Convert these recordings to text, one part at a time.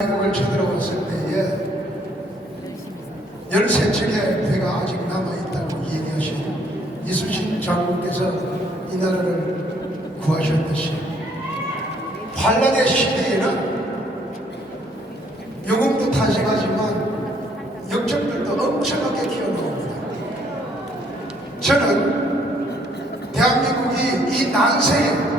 한국을 쳐들어왔을 때에 열세 척의 배가 아직 남아있다고 얘기하신 이수신 장군께서 이 나라를 구하셨듯이 반란의 시대에는 영웅도 탄생하지만 역적들도 엄청나게 기어나옵니다. 저는 대한민국이 이 난세에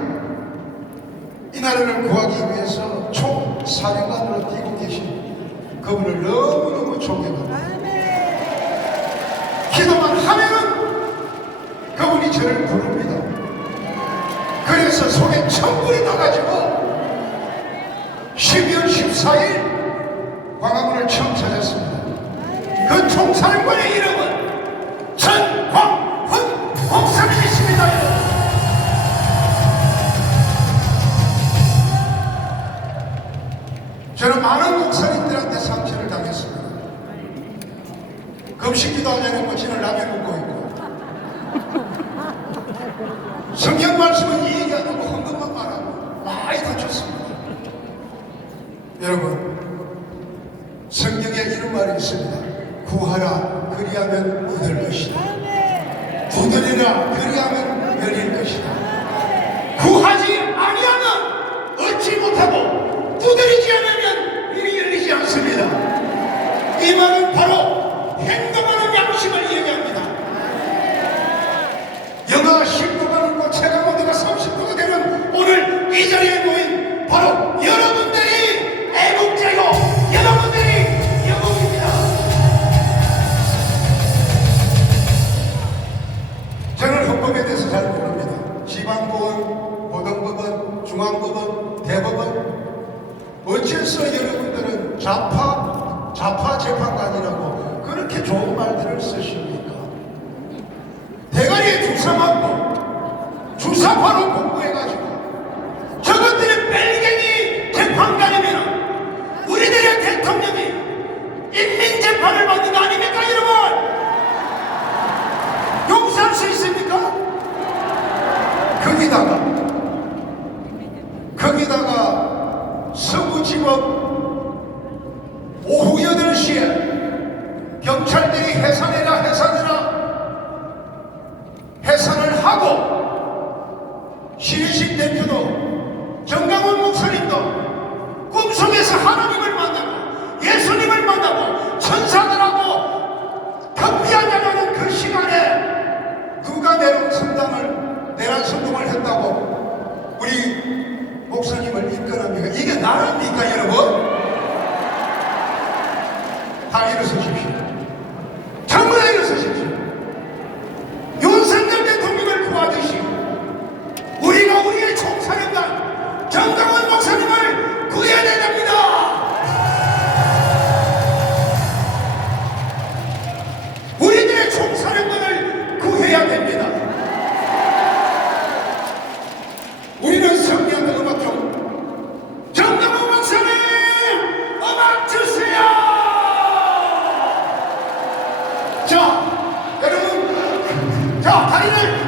이 나라를 구하기 위해서 총 사령관으로 뛰고 계신 그분을 너무너무 존경합니다. 기도만 하면은 그분이 저를 부릅니다. 그래서 속에 천불이 나가지고 12월 14일 광화문을 처음 찾았습니다. 그 총사령관의 이름 저는 많은 목사님들한테 상처를 당했습니다. 금식기도 하지 않고 진을 라면 먹고 있고 성경 말씀은 이 얘기 안 하고 헌금만 말하고 많이 다쳤습니다. 여러분 성경에 이런 말이 있습니다. 구하라 그리하면 얻을 것이다. 두드리라 그리하면 열릴 것이다. 구하지 아니하면 얻지 못하고 두드리지 않으면 일이 열리지 않습니다. 이 말은 바로 행동하는 양식을 얘기합니다. 영하 10도가 넘고 체감 온도가 30도가 되는 오늘 이 자리에 모인 바로 여러분들이 애국자요 여러분들이 영웅입니다. 저는 헌법에 대해서 잘 모릅니다. 지방법원, 고등법원, 중앙법원, 대법원 어째서 여러분들은 좌파, 좌파 재판관이라고 그렇게 좋은 말들을 쓰십니까? 대가리에 주사 맞고 주사파로 공부해가지고 저것들이 벨갱이 재판관이면 우리들의 대통령이 인민재판을 받는 거 아닙니까 여러분? 용서할 수 있습니까? 거기다가 거기다가 서구지법 오후 8시에 경찰들이 해산해라 해산해라 해산을 하고 신의식 대표도 정강원 목사님도 꿈속에서 하나님을 만나고 예수님을 만나고 천사들하고 경비하자는 그 시간에 누가 내란 성당을 내란 성공을 했다고 우리 목사님을 이끌합니까? 이게 나라입니까 여러분? 다 일어서십시오 정말 일어서십시오 윤석열 대통령을 구하듯이 우리가 우리의 총사령관 정강원 목사님을 구해야 됩니다. 우리들의 총사령관을 구해야 됩니다. が足りい